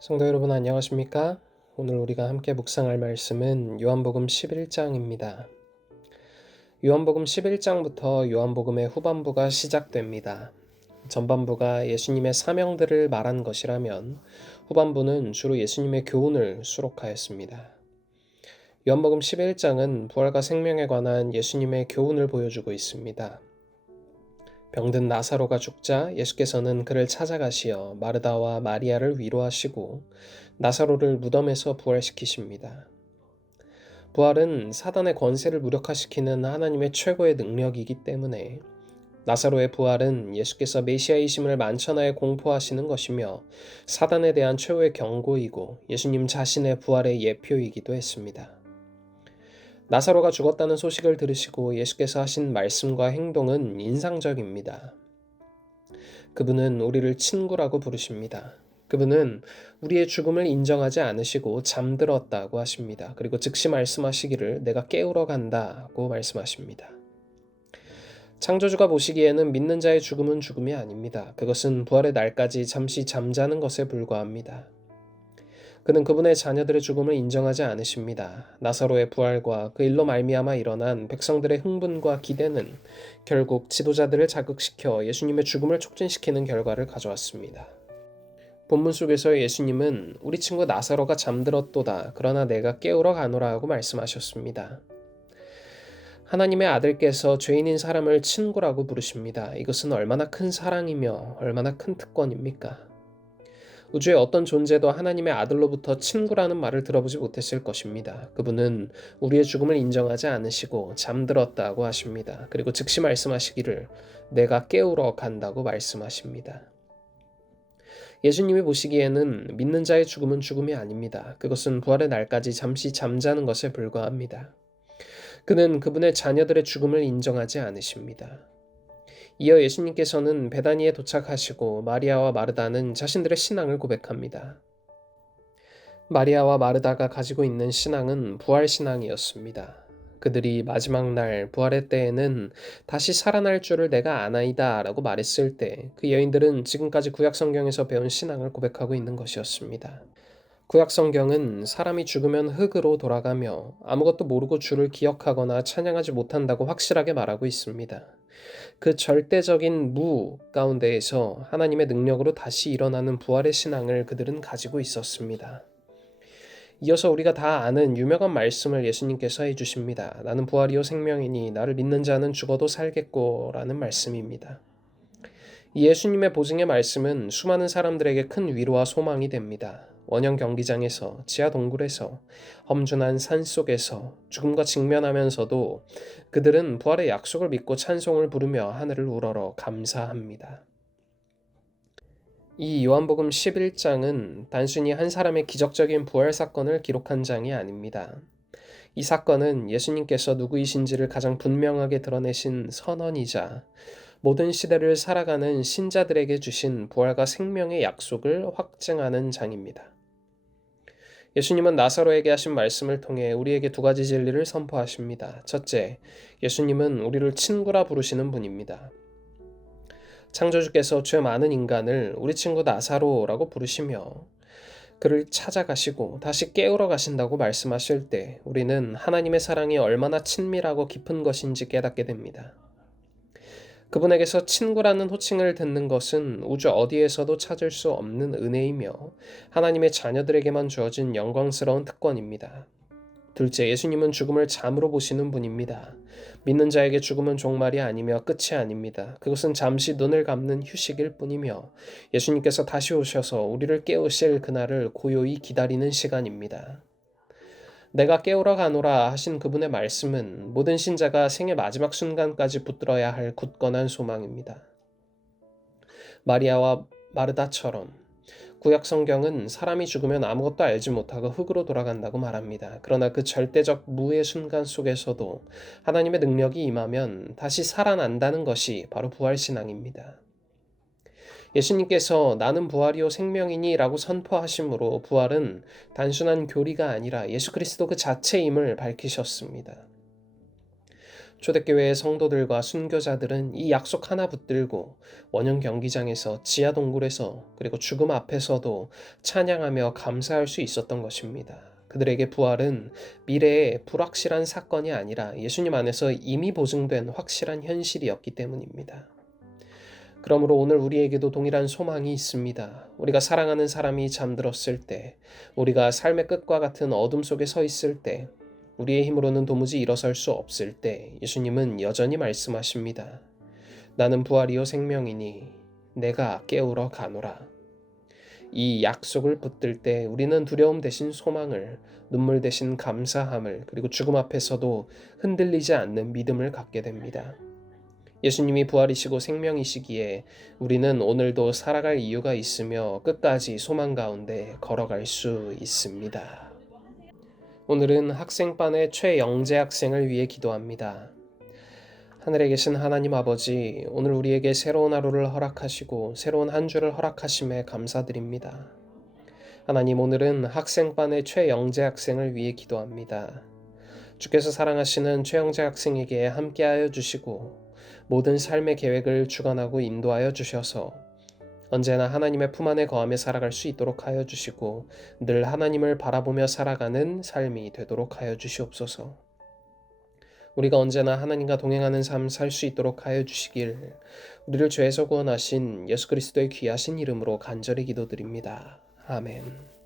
성도 여러분 안녕하십니까? 오늘 우리가 함께 묵상할 말씀은 요한복음 11장입니다. 요한복음 11장부터 요한복음의 후반부가 시작됩니다. 전반부가 예수님의 사명들을 말한 것이라면 후반부는 주로 예수님의 교훈을 수록하였습니다. 요한복음 11장은 부활과 생명에 관한 예수님의 교훈을 보여주고 있습니다. 병든 나사로가 죽자 예수께서는 그를 찾아가시어 마르다와 마리아를 위로하시고 나사로를 무덤에서 부활시키십니다. 부활은 사단의 권세를 무력화시키는 하나님의 최고의 능력이기 때문에 나사로의 부활은 예수께서 메시아이심을 만천하에 공포하시는 것이며 사단에 대한 최후의 경고이고 예수님 자신의 부활의 예표이기도 했습니다. 나사로가 죽었다는 소식을 들으시고 예수께서 하신 말씀과 행동은 인상적입니다. 그분은 우리를 친구라고 부르십니다. 그분은 우리의 죽음을 인정하지 않으시고 잠들었다고 하십니다. 그리고 즉시 말씀하시기를 내가 깨우러 간다고 말씀하십니다. 창조주가 보시기에는 믿는 자의 죽음은 죽음이 아닙니다. 그것은 부활의 날까지 잠시 잠자는 것에 불과합니다. 그는 그분의 자녀들의 죽음을 인정하지 않으십니다. 나사로의 부활과 그 일로 말미암아 일어난 백성들의 흥분과 기대는 결국 지도자들을 자극시켜 예수님의 죽음을 촉진시키는 결과를 가져왔습니다. 본문 속에서 예수님은 우리 친구 나사로가 잠들었도다. 그러나 내가 깨우러 가노라 하고 말씀하셨습니다. 하나님의 아들께서 죄인인 사람을 친구라고 부르십니다. 이것은 얼마나 큰 사랑이며 얼마나 큰 특권입니까? 우주의 어떤 존재도 하나님의 아들로부터 친구라는 말을 들어보지 못했을 것입니다. 그분은 우리의 죽음을 인정하지 않으시고 잠들었다고 하십니다. 그리고 즉시 말씀하시기를 내가 깨우러 간다고 말씀하십니다. 예수님이 보시기에는 믿는 자의 죽음은 죽음이 아닙니다. 그것은 부활의 날까지 잠시 잠자는 것에 불과합니다. 그는 그분의 자녀들의 죽음을 인정하지 않으십니다. 이어 예수님께서는 베다니에 도착하시고 마리아와 마르다는 자신들의 신앙을 고백합니다. 마리아와 마르다가 가지고 있는 신앙은 부활 신앙이었습니다. 그들이 마지막 날 부활의 때에는 다시 살아날 줄을 내가 아나이다 라고 말했을 때 그 여인들은 지금까지 구약 성경에서 배운 신앙을 고백하고 있는 것이었습니다. 구약 성경은 사람이 죽으면 흙으로 돌아가며 아무것도 모르고 주를 기억하거나 찬양하지 못한다고 확실하게 말하고 있습니다. 그 절대적인 무 가운데에서 하나님의 능력으로 다시 일어나는 부활의 신앙을 그들은 가지고 있었습니다. 이어서 우리가 다 아는 유명한 말씀을 예수님께서 해주십니다. 나는 부활이요 생명이니 나를 믿는 자는 죽어도 살겠고 라는 말씀입니다. 이 예수님의 보증의 말씀은 수많은 사람들에게 큰 위로와 소망이 됩니다. 원형 경기장에서, 지하 동굴에서, 험준한 산 속에서 죽음과 직면하면서도 그들은 부활의 약속을 믿고 찬송을 부르며 하늘을 우러러 감사합니다. 이 요한복음 11장은 단순히 한 사람의 기적적인 부활 사건을 기록한 장이 아닙니다. 이 사건은 예수님께서 누구이신지를 가장 분명하게 드러내신 선언이자 모든 시대를 살아가는 신자들에게 주신 부활과 생명의 약속을 확증하는 장입니다. 예수님은 나사로에게 하신 말씀을 통해 우리에게 두 가지 진리를 선포하십니다. 첫째, 예수님은 우리를 친구라 부르시는 분입니다. 창조주께서 죄 많은 인간을 우리 친구 나사로라고 부르시며 그를 찾아가시고 다시 깨우러 가신다고 말씀하실 때 우리는 하나님의 사랑이 얼마나 친밀하고 깊은 것인지 깨닫게 됩니다. 그분에게서 친구라는 호칭을 듣는 것은 우주 어디에서도 찾을 수 없는 은혜이며 하나님의 자녀들에게만 주어진 영광스러운 특권입니다. 둘째, 예수님은 죽음을 잠으로 보시는 분입니다. 믿는 자에게 죽음은 종말이 아니며 끝이 아닙니다. 그것은 잠시 눈을 감는 휴식일 뿐이며 예수님께서 다시 오셔서 우리를 깨우실 그날을 고요히 기다리는 시간입니다. 내가 깨우러 가노라 하신 그분의 말씀은 모든 신자가 생의 마지막 순간까지 붙들어야 할 굳건한 소망입니다. 마리아와 마르다처럼 구약 성경은 사람이 죽으면 아무것도 알지 못하고 흙으로 돌아간다고 말합니다. 그러나 그 절대적 무의 순간 속에서도 하나님의 능력이 임하면 다시 살아난다는 것이 바로 부활신앙입니다. 예수님께서 나는 부활이요 생명이니 라고 선포하심으로 부활은 단순한 교리가 아니라 예수 그리스도 그 자체임을 밝히셨습니다. 초대교회의 성도들과 순교자들은 이 약속 하나 붙들고 원형 경기장에서, 지하 동굴에서, 그리고 죽음 앞에서도 찬양하며 감사할 수 있었던 것입니다. 그들에게 부활은 미래의 불확실한 사건이 아니라 예수님 안에서 이미 보증된 확실한 현실이었기 때문입니다. 그러므로 오늘 우리에게도 동일한 소망이 있습니다. 우리가 사랑하는 사람이 잠들었을 때, 우리가 삶의 끝과 같은 어둠 속에 서 있을 때, 우리의 힘으로는 도무지 일어설 수 없을 때 예수님은 여전히 말씀하십니다. 나는 부활이요 생명이니 내가 깨우러 가노라. 이 약속을 붙들 때 우리는 두려움 대신 소망을, 눈물 대신 감사함을, 그리고 죽음 앞에서도 흔들리지 않는 믿음을 갖게 됩니다. 예수님이 부활이시고 생명이시기에 우리는 오늘도 살아갈 이유가 있으며 끝까지 소망 가운데 걸어갈 수 있습니다. 오늘은 학생반의 최영재 학생을 위해 기도합니다. 하늘에 계신 하나님 아버지, 오늘 우리에게 새로운 하루를 허락하시고 새로운 한 주를 허락하심에 감사드립니다. 하나님, 오늘은 학생반의 최영재 학생을 위해 기도합니다. 주께서 사랑하시는 최영재 학생에게 함께하여 주시고 모든 삶의 계획을 주관하고 인도하여 주셔서 언제나 하나님의 품 안에 거하며 살아갈 수 있도록 하여 주시고 늘 하나님을 바라보며 살아가는 삶이 되도록 하여 주시옵소서. 우리가 언제나 하나님과 동행하는 삶 살 수 있도록 하여 주시길 우리를 죄에서 구원하신 예수 그리스도의 귀하신 이름으로 간절히 기도드립니다. 아멘.